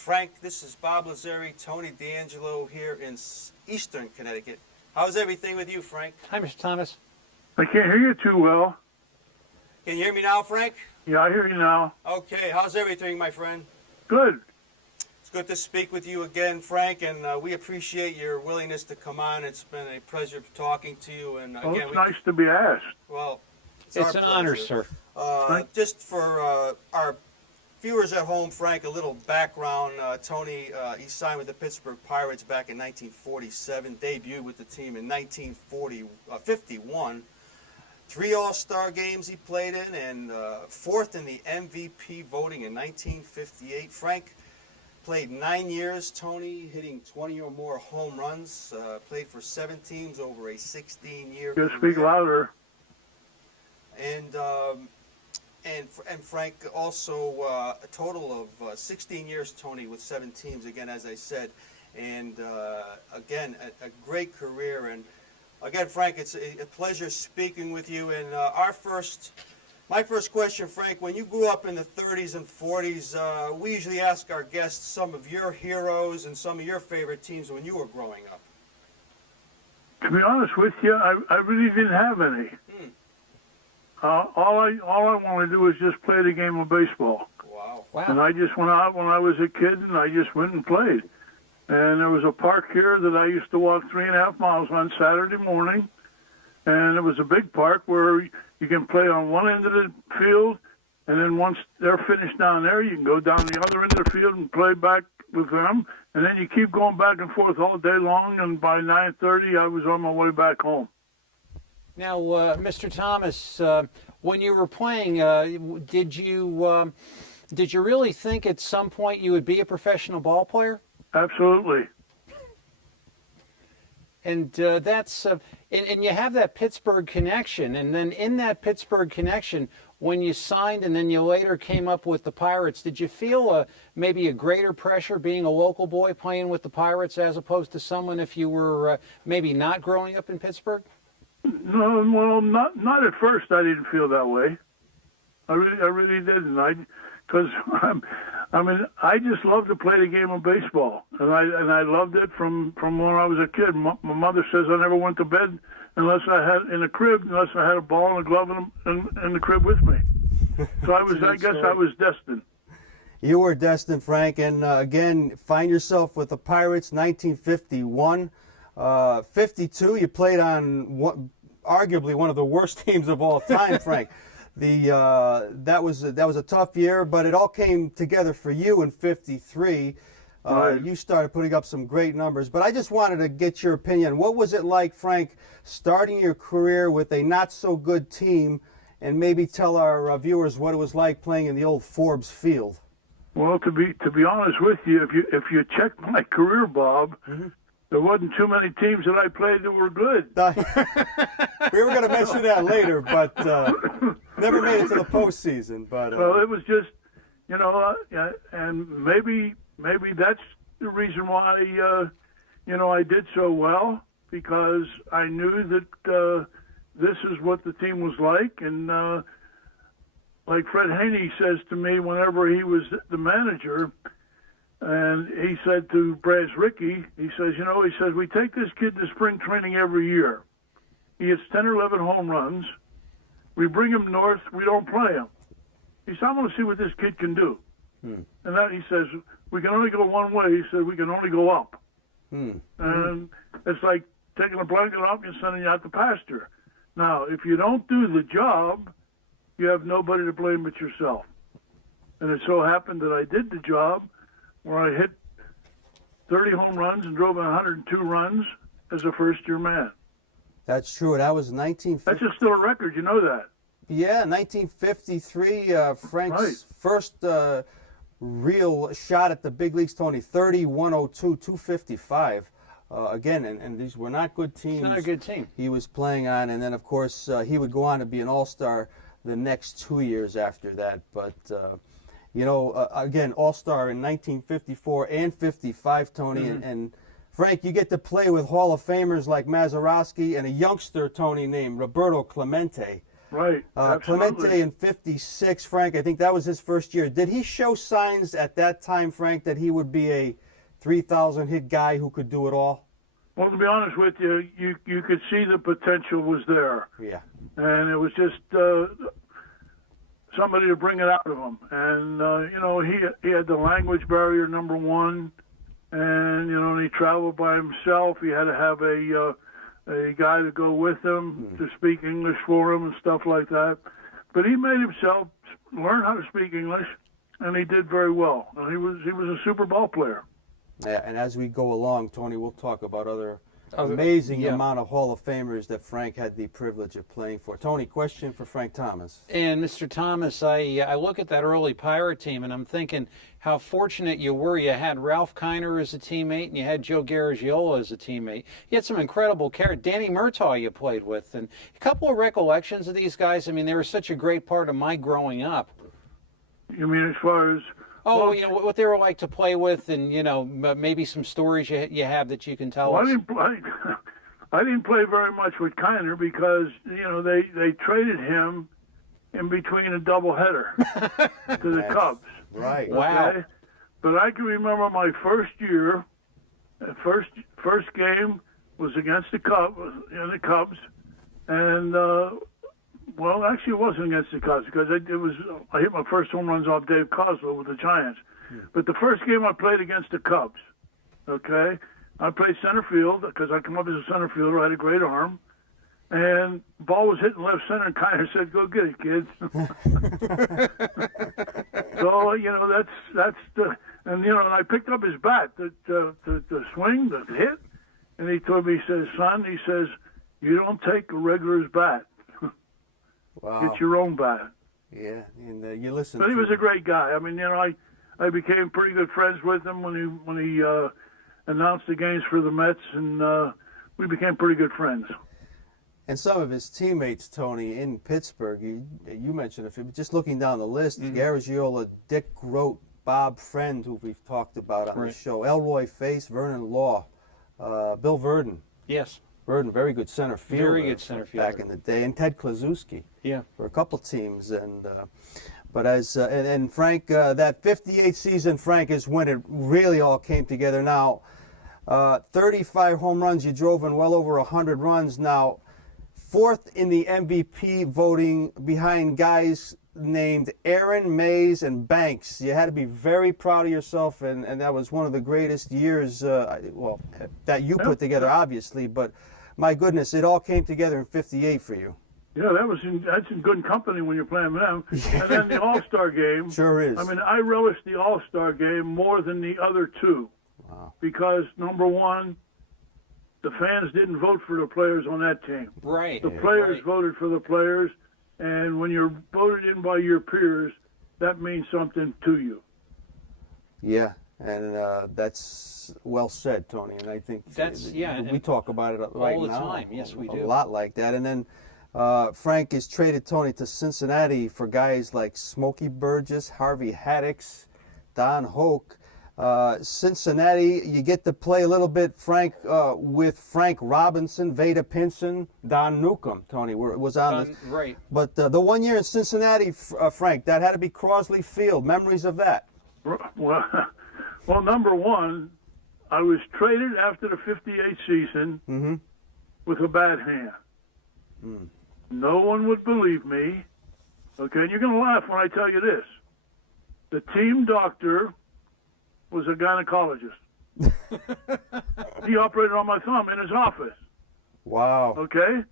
Frank, this is Bob Lazzari, Tony D'Angelo here in Eastern Connecticut. How's everything with you, Frank? Hi, Mr. Thomas. I can't hear you too well. Can you hear me now, Frank? Yeah, I hear you now. Okay, how's everything, my friend? Good. It's good to speak with you again, Frank, and we appreciate your willingness to come on. It's been a pleasure talking to you. And again, it's nice to be asked. Well, It's an honor, sir. Just for our viewers at home, Frank, a little background. Tony, he signed with the Pittsburgh Pirates back in 1947, debuted with the team in 1951. 3 All-Star games he played in, and 4th in the MVP voting in 1958. Frank played 9 years, Tony, hitting 20 or more home runs, played for 7 teams over a 16-year career. Just speak louder. And Frank also a total of 16 years, Tony, with 7 teams, again, as I said. And again, a great career. And again, Frank, it's a pleasure speaking with you. And my first question, Frank, when you grew up in the 30s and 40s, we usually ask our guests some of your heroes and some of your favorite teams when you were growing up. To be honest with you, I really didn't have any. All I wanted to do was just play the game of baseball. Wow. And I just went out when I was a kid, and I just went and played. And there was a park here that I used to walk 3.5 miles on Saturday morning, and it was a big park where you can play on one end of the field, and then once they're finished down there, you can go down the other end of the field and play back with them, and then you keep going back and forth all day long, and by 9:30, I was on my way back home. Now, Mr. Thomas, when you were playing, did you really think at some point you would be a professional ball player? Absolutely. And that's and you have that Pittsburgh connection, and then in that Pittsburgh connection, when you signed and then you later came up with the Pirates, did you feel maybe a greater pressure being a local boy playing with the Pirates as opposed to someone if you were maybe not growing up in Pittsburgh? No, well, not at first. I didn't feel that way. I really didn't. Because I just love to play the game of baseball, and I loved it from when I was a kid. My mother says I never went to bed unless I had a ball and a glove in the crib with me. So I guess I was destined. You were destined, Frank, and again, find yourself with the Pirates, 1951. 52, you played on arguably one of the worst teams of all time, Frank. That was a tough year, but it all came together for you in 53. Right. You started putting up some great numbers, but I just wanted to get your opinion. What was it like, Frank, starting your career with a not-so-good team, and maybe tell our viewers what it was like playing in the old Forbes Field? Well, to be honest with you, if you check my career, Bob, there wasn't too many teams that I played that were good. We were going to mention that later, but never made it to the postseason. But well, it was just, and maybe that's the reason why, I did so well, because I knew that this is what the team was like, and like Fred Haney says to me whenever he was the manager. And he said to Braz Rickey, he says, we take this kid to spring training every year. He hits 10 or 11 home runs. We bring him north. We don't play him. He said, I want to see what this kid can do. And that, he says, we can only go one way. He said, we can only go up. And it's like taking a blanket off and sending you out to pasture. Now, if you don't do the job, you have nobody to blame but yourself. And it so happened that I did the job, where I hit 30 home runs and drove 102 runs as a first-year man. That's true. That was 1950. That's just still a record. You know that. Yeah, 1953, Frank's first real shot at the big leagues, Tony, 30, 102, 255. Again, and these were not good teams. It's not a good team. He was playing on, and then, of course, he would go on to be an all-star the next 2 years after that. But again, All-Star in 1954 and 55, Tony. And Frank, you get to play with Hall of Famers like Mazeroski and a youngster, Tony, named Roberto Clemente. Right. Absolutely. Clemente in 56, Frank, I think that was his first year. Did he show signs at that time, Frank, that he would be a 3,000 hit guy who could do it all? Well, to be honest with you, you could see the potential was there. Yeah. And it was just somebody to bring it out of him. And, he had the language barrier, number one. And, he traveled by himself. He had to have a guy to go with him to speak English for him and stuff like that. But he made himself learn how to speak English, and he did very well. And he was a super ball player. Yeah, and as we go along, Tony, we'll talk about other amazing amount of Hall of Famers that Frank had the privilege of playing for. Tony, question for Frank Thomas. And Mr. Thomas, I look at that early Pirate team, and I'm thinking how fortunate you were. You had Ralph Kiner as a teammate, and you had Joe Garagiola as a teammate. You had some incredible characters. Danny Murtaugh you played with, and a couple of recollections of these guys. I mean, they were such a great part of my growing up. You mean as far as... Oh, what they were like to play with, and maybe some stories you have that you can tell us. I didn't play very much with Kiner because they traded him in between a doubleheader to the Cubs. Right. Okay? Wow. But I can remember my first year. First game was against the Cubs, and well, actually, it wasn't against the Cubs because I hit my first home runs off Dave Coslow with the Giants. But the first game I played against the Cubs, okay, I played center field because I come up as a center fielder. I had a great arm, and ball was hitting left center, and Kiner said, "Go get it, kids." So that's the and I picked up his bat, the swing, the hit, and he told me, he says, "Son," he says, "you don't take a regular's bat. Wow. Get your own bat." Yeah, and you listen. But he was a great guy. I mean, I became pretty good friends with him when he announced the games for the Mets, and we became pretty good friends. And some of his teammates, Tony, in Pittsburgh, you mentioned a few, but just looking down the list, Garagiola, Dick Grote, Bob Friend, who we've talked about on the show, Elroy Face, Vernon Law, Bill Verdon. Yes. Verdon, very good center fielder. Very good center fielder. Back in the day. And Ted Klaczewski. Yeah. For a couple teams. But and Frank, that 58 season, Frank, is when it really all came together. Now, 35 home runs, you drove in well over 100 runs. Now, fourth in the MVP voting behind guys named Aaron, Mays, and Banks. You had to be very proud of yourself, and that was one of the greatest years, that you put together, obviously. But my goodness, it all came together in 58 for you. Yeah, that's in good company when you're playing with them. And then the All-Star game. Sure is. I mean, I relish the All-Star game more than the other two. Wow. Because, number one, the fans didn't vote for the players on that team. Right. The players voted for the players, and when you're voted in by your peers, that means something to you. Yeah, and that's well said, Tony. And I think we talk about it right all the now, time. Yes, we do. A lot like that. And then Frank is traded, Tony, to Cincinnati for guys like Smokey Burgess, Harvey Haddix, Don Hoke. Cincinnati, you get to play a little bit, Frank, with Frank Robinson, Vada Pinson, Don Newcomb. Tony was on this. Right. But the 1 year in Cincinnati, Frank, that had to be Crosley Field. Memories of that? Well, number one, I was traded after the 58 season with a bad hand. No one would believe me. Okay, and you're going to laugh when I tell you this. The team doctor was a gynecologist. He operated on my thumb in his office. Wow. Okay?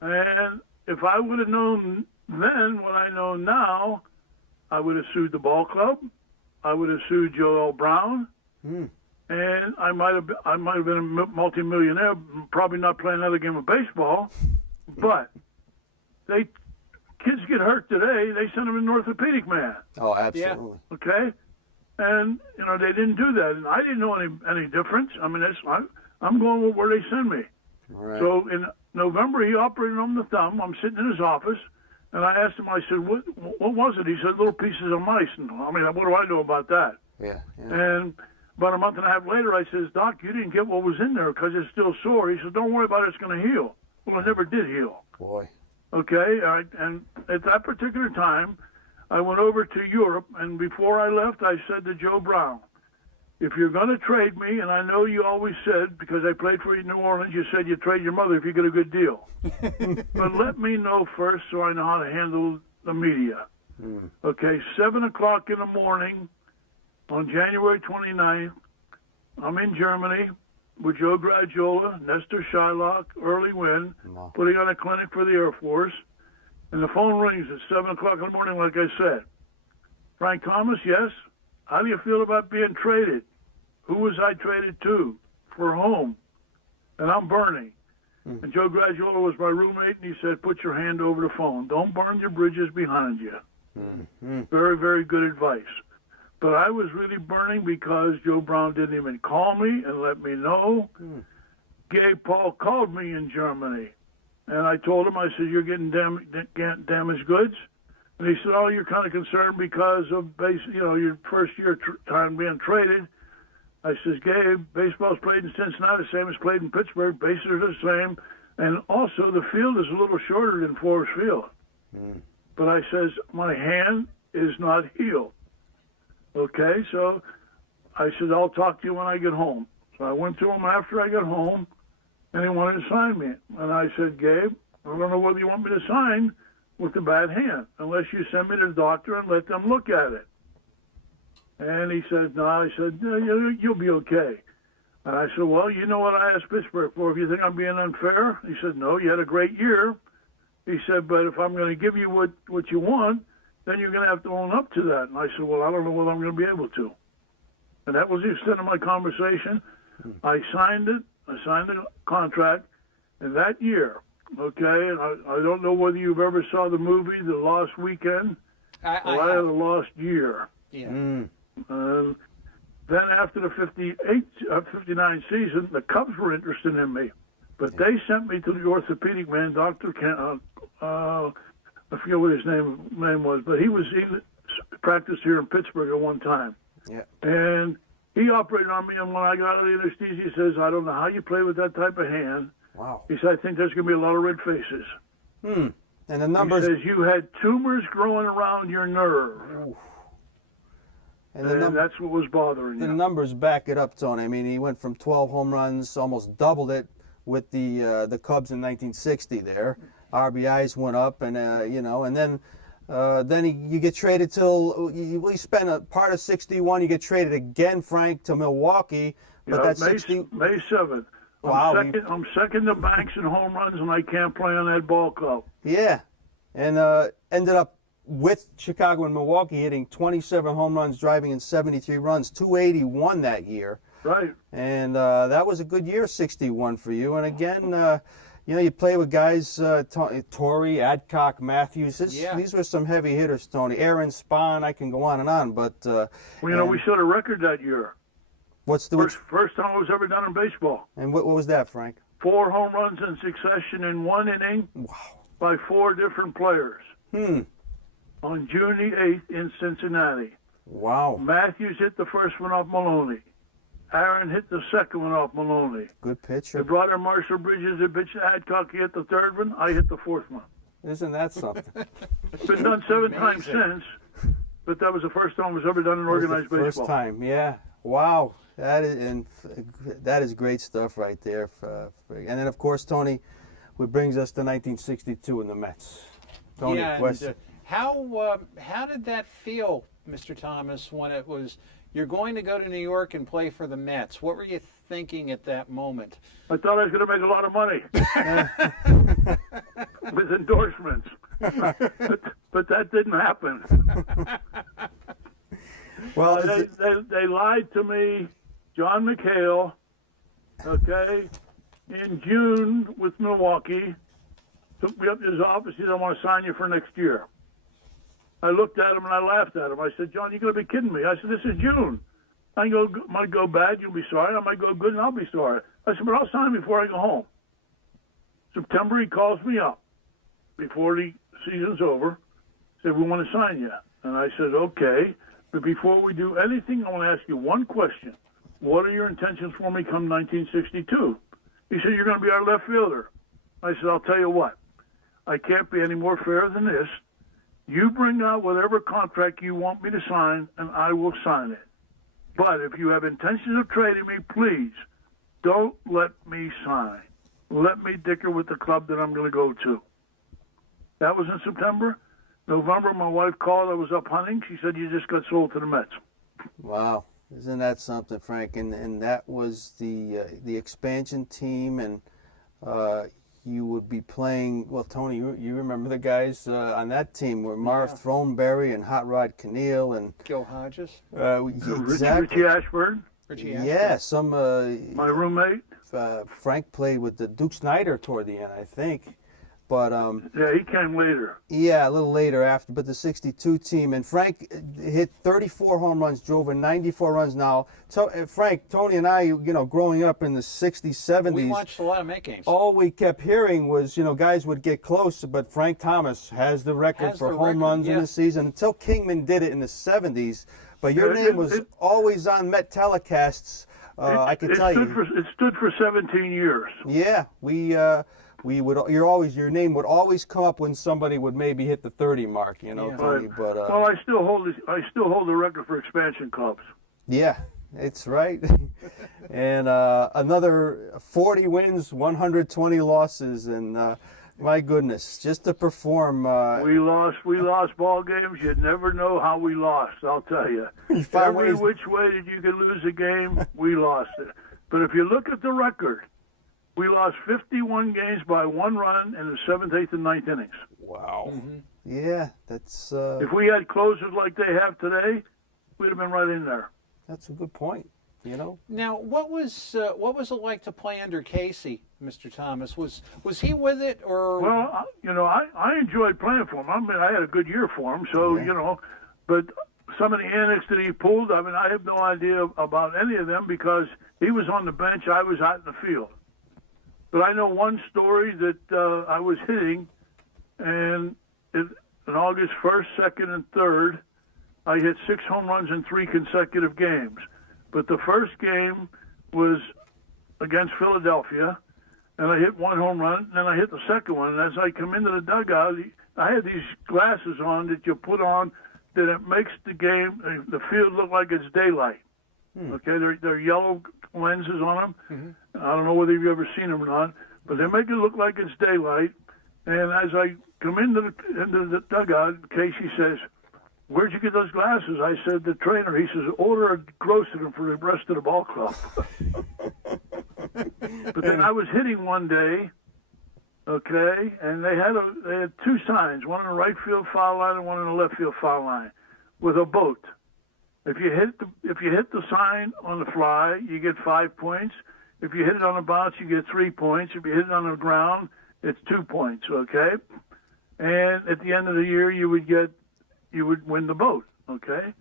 And if I would have known then what I know now, I would have sued the ball club. I would have sued Joe L. Brown. And I might have been a multimillionaire, probably not playing another game of baseball. But kids get hurt today, they send them to an orthopedic man. Oh, absolutely. Yeah. Okay? And, they didn't do that. And I didn't know any difference. I mean, I'm going where they send me. Right. So in November, he operated on the thumb. I'm sitting in his office, and I asked him, I said, what was it? He said, little pieces of mice. And, I mean, what do I know about that? Yeah. And about a month and a half later, I says, Doc, you didn't get what was in there because it's still sore. He said, don't worry about it. It's going to heal. Well, it never did heal. Boy. Okay, and at that particular time, I went over to Europe, and before I left, I said to Joe Brown, if you're going to trade me, and I know you always said, because I played for you in New Orleans, you said you'd trade your mother if you get a good deal. But let me know first so I know how to handle the media. Okay, 7 o'clock in the morning on January 29th, I'm in Germany with Joe Gradiola, Nestor Shylock, Early Wynn, putting on a clinic for the Air Force. And the phone rings at 7 o'clock in the morning, like I said. Frank Thomas, yes? How do you feel about being traded? Who was I traded to? For whom? And I'm burning. And Joe Gradiola was my roommate, and he said, put your hand over the phone. Don't burn your bridges behind you. Very, very good advice. But I was really burning because Joe Brown didn't even call me and let me know. Gabe Paul called me in Germany. And I told him, I said, you're getting damaged goods? And he said, oh, you're kind of concerned because of, your first year time being traded. I says, Gabe, baseball's played in Cincinnati, same as played in Pittsburgh. Bases are the same. And also, the field is a little shorter than Forest Field. But I says, my hand is not healed. Okay, so I said, I'll talk to you when I get home. So I went to him after I got home, and he wanted to sign me. And I said, Gabe, I don't know whether you want me to sign with a bad hand, unless you send me to the doctor and let them look at it. And he said, no. I said, you'll be okay. And I said, well, you know what I asked Pittsburgh for. If you think I'm being unfair? He said, no, you had a great year. He said, but if I'm going to give you what you want, then you're going to have to own up to that. And I said, well, I don't know whether I'm going to be able to. And that was the extent of my conversation. I signed it. I signed the contract. And that year, okay, and I don't know whether you've ever saw the movie The Lost Weekend. I had a lost year. Yeah. Then after the 59 season, the Cubs were interested in me. But they sent me to the orthopedic man, Dr. I forget what his name was, but he practiced here in Pittsburgh at one time. Yeah. And he operated on me, and when I got out of the anesthesia, he says, I don't know how you play with that type of hand. Wow. He said, I think there's going to be a lot of red faces. And the numbers... He says, you had tumors growing around your nerve. Oof. And that's what was bothering The you. numbers back it up, Tony. I mean, he went from 12 home runs, almost doubled it with the Cubs in 1960 there. RBIs went up, and and then you get traded till you spent a part of 61. You get traded again, Frank, to Milwaukee. But that's May 7th. Wow. I'm second to Banks in home runs, and I can't play on that ball club. Yeah, and ended up with Chicago and Milwaukee hitting 27 home runs, driving in 73 runs, 281 that year. Right. And that was a good year, 61 for you. And again, you play with guys, Torrey, Adcock, Matthews. These were some heavy hitters, Tony. Aaron Spahn, I can go on and on. But we set a record that year. What's the first time it was ever done in baseball? And what was that, Frank? 4 home runs in succession in one inning. Wow. By 4 different players. On June the 8th in Cincinnati. Wow. Matthews hit the first one off Maloney. Aaron hit the second one off Maloney. Good pitcher. The brother Marshall Bridges had pitched Adcock. He hit the third one. I hit the fourth one. Isn't that something? It's been done 7 times since, but that was the first time it was ever done in organized baseball. First time, yeah. Wow. That is great stuff right there. And then, of course, Tony, what brings us to 1962 in the Mets. Tony, question. How did that feel, Mr. Thomas, when it was you're going to go to New York and play for the Mets? What were you thinking at that moment? I thought I was going to make a lot of money with endorsements, but that didn't happen. Well, they lied to me, John McHale, okay, in June with Milwaukee, took me up to his office. He said, I want to sign you for next year. I looked at him and I laughed at him. I said, John, you're going to be kidding me. I said, this is June. I might go bad, you'll be sorry. I might go good, and I'll be sorry. I said, but I'll sign before I go home. September, he calls me up before the season's over. Said, we want to sign you. And I said, okay. But before we do anything, I want to ask you one question. What are your intentions for me come 1962? He said, you're going to be our left fielder. I said, I'll tell you what. I can't be any more fair than this. You bring out whatever contract you want me to sign, and I will sign it. But if you have intentions of trading me, please don't let me sign. Let me dicker with the club that I'm going to go to. That was in September. November, my wife called. I was up hunting. She said, you just got sold to the Mets. Wow. Isn't that something, Frank? And that was the expansion team, and you would be playing. Well, Tony, you remember the guys on that team were Marv Throneberry and Hot Rod Keneal and Gil Hodges, exactly. Richie Ashburn. Yeah, some. My roommate. Frank played with the Duke Snyder toward the end, I think. But yeah, he came later. Yeah, a little later after. But the '62 team, and Frank hit 34 home runs, drove in 94 runs. Now, Frank, Tony, and I, growing up in the '60s, '70s, we watched a lot of Met games. All we kept hearing was, guys would get close, but Frank Thomas has the record for home runs in the season until Kingman did it in the '70s. But your name was always on Met telecasts. I can tell you. It stood for 17 years. Yeah, your name would always come up when somebody would maybe hit the 30 mark, Tony. But well, I still hold the record for expansion clubs. Yeah, it's right. And another 40 wins, 120 losses, and my goodness, just to perform. We lost ball games. You'd never know how we lost. I'll tell you. Every which way that you could lose a game, we lost it. But if you look at the record. We lost 51 games by 1 run in the 7th, 8th, and 9th innings. Wow. Mm-hmm. Yeah, that's... If we had closers like they have today, we'd have been right in there. That's a good point, Now, what was it like to play under Casey, Mr. Thomas? Was he with it, or... Well, I enjoyed playing for him. I mean, I had a good year for him, so, but some of the antics that he pulled, I mean, I have no idea about any of them because he was on the bench, I was out in the field. But I know one story that I was hitting, and in August 1st, 2nd, and 3rd, I hit 6 home runs in 3 consecutive games. But the first game was against Philadelphia, and I hit 1 home run, and then I hit the second one. And as I come into the dugout, I had these glasses on that you put on that it makes the field look like it's daylight. Okay, they're yellow lenses on them. Mm-hmm. I don't know whether you've ever seen them or not, but they make it look like it's daylight. And as I come into the dugout, Casey says, "Where'd you get those glasses?" I said, "The trainer." He says, "Order a gross of them for the rest of the ball club." But then I was hitting one day, okay, and they had 2 signs, one on the right field foul line and one on the left field foul line, with a boat. If you hit the sign on the fly, you get 5 points. If you hit it on the bounce, you get 3 points. If you hit it on the ground, it's 2 points. Okay, and at the end of the year, you would win the boat. Okay,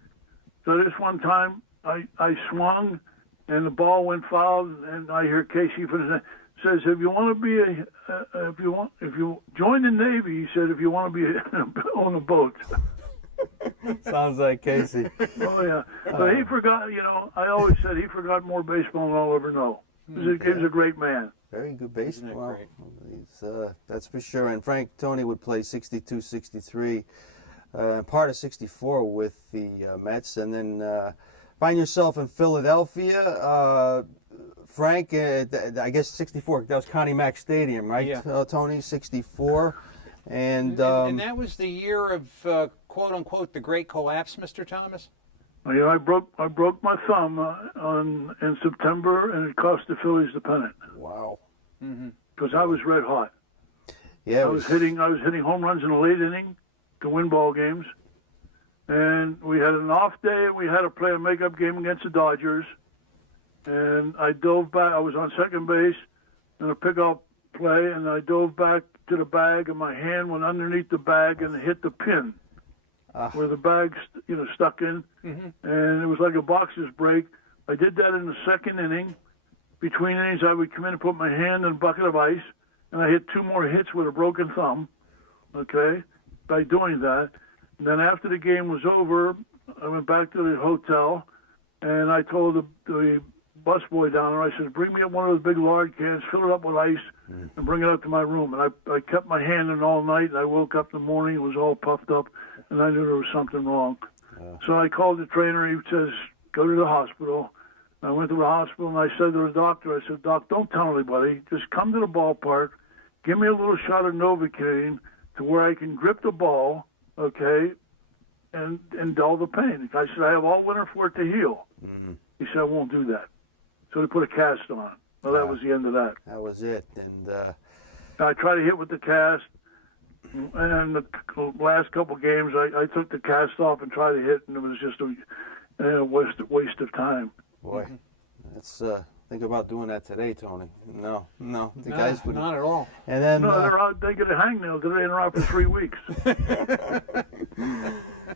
so this one time I swung, and the ball went foul, and I hear Casey says, "If you want to be if you join the Navy," he said, "if you want to be on a boat." Sounds like Casey. Oh, yeah. But he forgot, I always said he forgot more baseball than I'll ever know. He was a great man. Very good baseball. That's for sure. And Tony would play 62, 63, part of 64 with the Mets. And then find yourself in Philadelphia. Frank, I guess 64, that was Connie Mack Stadium, right, yeah. Tony? 64. And that was the year of quote unquote the great collapse, Mr. Thomas. Yeah, I broke my thumb in September, and it cost the Phillies the pennant. Wow. Because I was red hot. Yeah, I was hitting home runs in the late inning to win ball games, and we had an off day, and we had to play a makeup game against the Dodgers, and I dove back. I was on second base in a pickup play, and I dove back to the bag, and my hand went underneath the bag and hit the pin where the bag, stuck in, and it was like a boxer's break. I did that in the second inning. Between innings, I would come in and put my hand in a bucket of ice, and I hit 2 more hits with a broken thumb, okay, by doing that. And then after the game was over, I went back to the hotel, and I told the busboy down there. I said, bring me up one of those big lard cans, fill it up with ice, and bring it up to my room. And I kept my hand in all night, and I woke up in the morning, it was all puffed up, and I knew there was something wrong. So I called the trainer. He says, go to the hospital. I went to the hospital, and I said to the doctor, I said, Doc, don't tell anybody. Just come to the ballpark, give me a little shot of Novocaine to where I can grip the ball, okay, and dull the pain. I said, I have all winter for it to heal. Mm-hmm. He said, I won't do that. So they put a cast on. Well, that was the end of that. That was it. And I tried to hit with the cast, and the last couple games, I took the cast off and tried to hit, and it was just a waste of time. boy, that's think about doing that today, Tony. No, the guys would not at all. And then No, they're out, they get a hangnail today, and they're out for 3 weeks.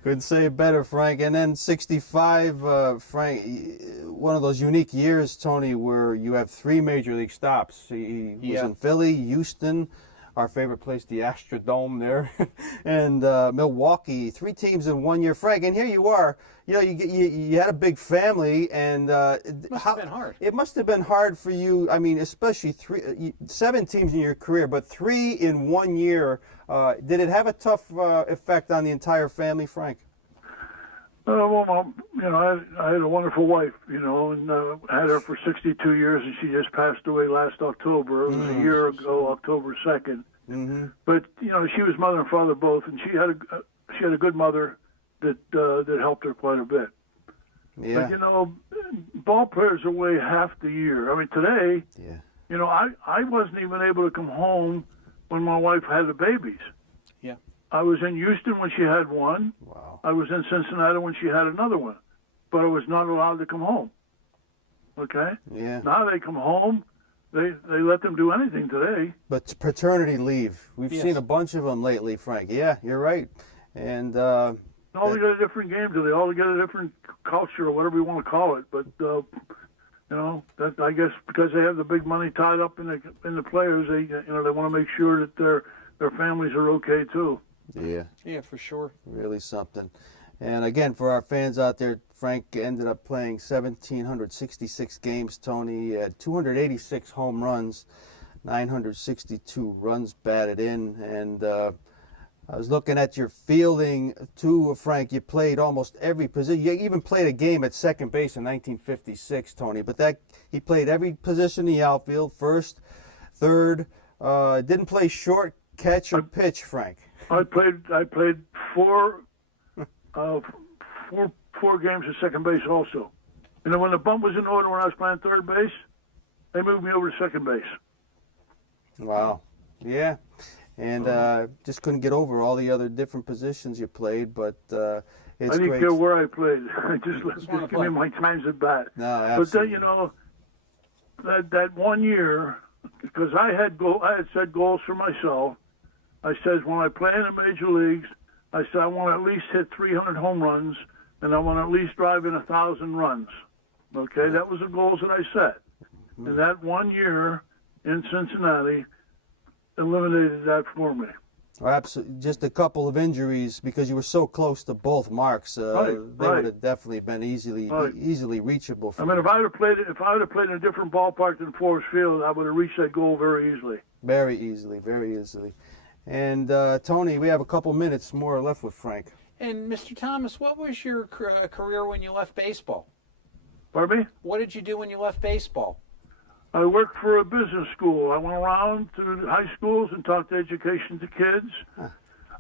couldn't say it better, Frank. And then 65, Frank, one of those unique years, Tony, where you have 3 major league stops. He was in Philly, Houston, our favorite place, the Astrodome there, and Milwaukee. 3 teams in 1 year, Frank. And here you are. You know, you had a big family, and Must have been hard. It must have been hard for you. I mean, especially 7 teams in your career, but 3 in 1 year. Did it have a tough effect on the entire family, Frank? Well, you know, I had a wonderful wife, you know, and had her for 62 years, and she just passed away last October. It was a year ago, October 2nd. Mm-hmm. But you know, she was mother and father both, and she had a good mother that helped her quite a bit. Yeah. But you know, ball players are away half the year. I mean, today, you know, I wasn't even able to come home when my wife had the babies. Yeah. I was in Houston when she had one. Wow. I was in Cincinnati when she had another one, but I was not allowed to come home. Okay? Yeah. Now they come home. They let them do anything today. But paternity leave, we've seen a bunch of them lately, Frank. Yeah, you're right. And All they got a different game today. All they got a different culture or whatever you want to call it. But you know, that I guess because they have the big money tied up in the players, they want to make sure that their families are okay too. Yeah, for sure. Really something. And again, for our fans out there, Frank ended up playing 1,766 games, Tony. He had 286 home runs, 962 runs batted in. And I was looking at your fielding, too, Frank. You played almost every position. You even played a game at second base in 1956, Tony. But he played every position in the outfield, first, third. Didn't play short, catch, or pitch, Frank. I played four games at second base also. And then when the bump was in order when I was playing third base, they moved me over to second base. Wow. Yeah. And just couldn't get over all the other different positions you played, but it's great. I didn't care where I played. just give me my times at bat. No, absolutely. But then, you know, that 1 year, because I had set goals for myself. I said when I play in the major leagues, I said I want to at least hit 300 home runs, and I want to at least drive in 1,000 runs. Okay, that was the goals that I set. And that 1 year in Cincinnati eliminated that for me. Absolutely. Just a couple of injuries because you were so close to both marks. They would have definitely been easily reachable. For I mean, if I would have played in a different ballpark than Forest Field, I would have reached that goal very easily. Very easily, very easily. And Tony, we have a couple minutes more left with Frank. And Mr. Thomas, what was your career when you left baseball? Pardon me? What did you do when you left baseball? I worked for a business school. I went around to high schools and talked education to kids.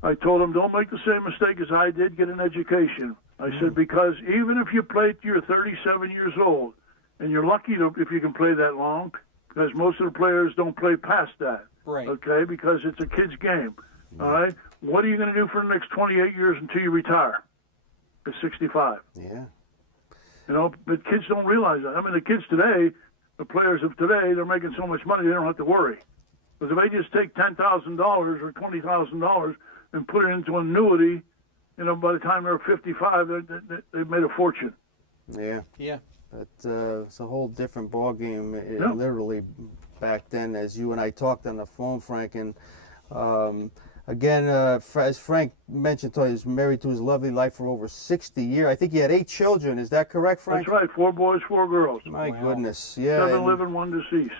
I told them, don't make the same mistake as I did, get an education. I said, because even if you play till you're 37 years old, and you're lucky if you can play that long, because most of the players don't play past that. Right. Okay, because it's a kid's game. All right? What are you going to do for the next 28 years until you retire at 65? Yeah. You know, but kids don't realize that. I mean, the kids today, the players of today, they're making so much money they don't have to worry. Because if they just take $10,000 or $20,000 and put it into an annuity, you know, by the time they're 55, they've made a fortune. Yeah. Yeah. But it's a whole different ball game, literally, back then, as you and I talked on the phone, Frank. And again, as Frank mentioned, Tony is married to his lovely wife for over 60 years. I think he had 8 children. Is that correct, Frank? That's right. 4 boys, 4 girls. My Wow. goodness, yeah. 7 and living, 1 deceased.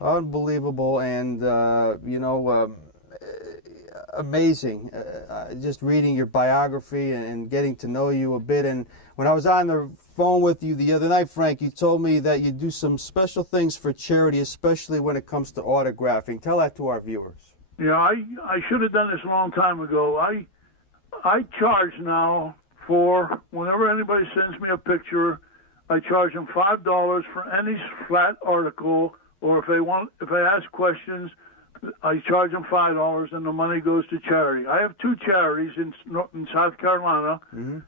unbelievable, and amazing. Just reading your biography and getting to know you a bit. And when I was on the phone with you the other night, Frank, you told me that you do some special things for charity, especially when it comes to autographing. Tell that to our viewers. Yeah, I should have done this a long time ago. I charge now for whenever anybody sends me a picture, I charge them $5 for any flat article, or if they ask questions, I charge them $5, and the money goes to charity. I have 2 charities in South Carolina. Mm-hmm.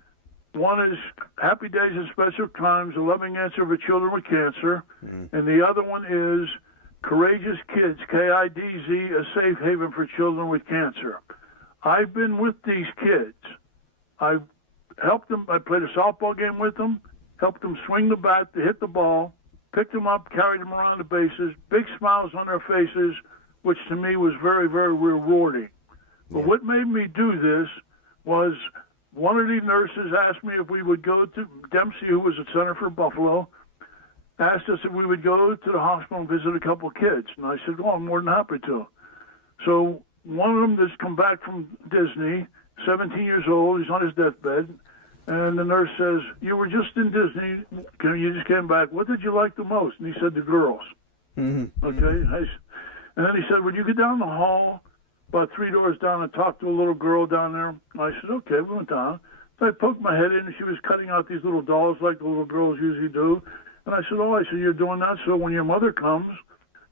One is Happy Days and Special Times, a loving answer for children with cancer, Mm-hmm. and the other one is Courageous Kids, KIDZ, a safe haven for children with cancer. I've been with these kids. I've helped them. I played a softball game with them, helped them swing the bat to hit the ball, picked them up, carried them around the bases, big smiles on their faces, which to me was very, very rewarding. But what made me do this was one of the nurses asked me if we would go to Dempsey, who was at Center for Buffalo, asked us if we would go to the hospital and visit a couple of kids. And I said, well, I'm more than happy to. So one of them that's come back from Disney, 17 years old, he's on his deathbed, and the nurse says, you were just in Disney, you just came back. What did you like the most? And he said, the girls. Mm-hmm. Okay. And then he said, would you go down the hall about 3 doors down and talk to a little girl down there? And I said, okay, we went down. So I poked my head in, and she was cutting out these little dolls like the little girls usually do. And I said, you're doing that so when your mother comes,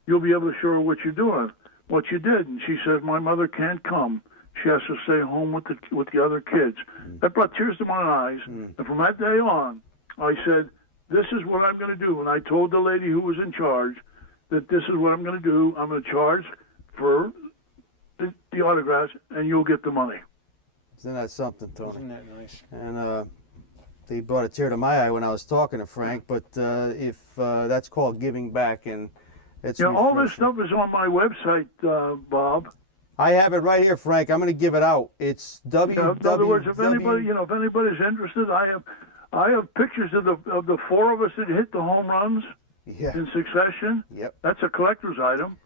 you'll be able to show her what you're doing, what you did. And she said, my mother can't come. She has to stay home with the other kids. That brought tears to my eyes. And from that day on, I said, this is what I'm going to do. And I told the lady who was in charge that this is what I'm going to do. I'm going to charge for the autographs, and you'll get the money. Isn't that something, Tony? Isn't that nice? And they brought a tear to my eye when I was talking to Frank, but if that's called giving back, and it's all this refreshing. stuff is on my website, Bob. I have it right here, Frank. I'm going to give it out. It's In other words, if anybody's interested, I have pictures of the 4 of us that hit the home runs Yeah. in succession. Yep. That's a collector's item.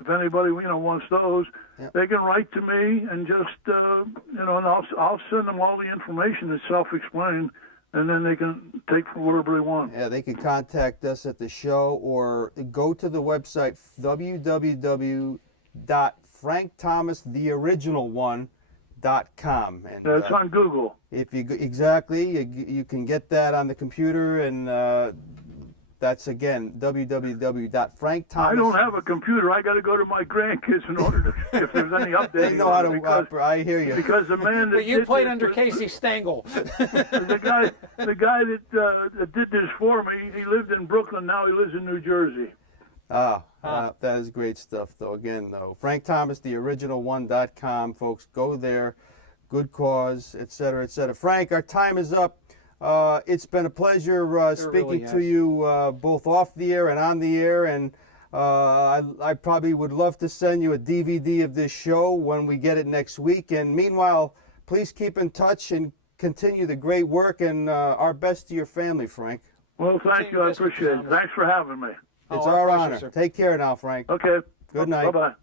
If anybody wants those, Yep. they can write to me and just and I'll send them all the information that's self-explained, and then they can take from whatever they want. Yeah, they can contact us at the show or go to the website www.frankthomastheoriginal1.com. And That's on Google. if you you can get that on the computer, and that's again www.frankthomas. I don't have a computer. I got to go to my grandkids in order to if there's any updates. They know how to. I hear you. Because the man that But you did played this- under Casey Stengel. the guy that did this for me, he lived in Brooklyn. Now he lives in New Jersey. That is great stuff, though. Again, though, FrankThomasTheOriginal1.com, folks. Go there. Good cause, etc., etc. Frank, our time is up. It's been a pleasure speaking really to has. you both off the air and on the air, and I probably would love to send you a DVD of this show when we get it next week. And meanwhile, please keep in touch and continue the great work, and our best to your family, Frank. Well, thank you. I appreciate it. Thanks for having me. It's our our pleasure, honor. sir. Take care now, Frank. Okay. Good night. Bye-bye.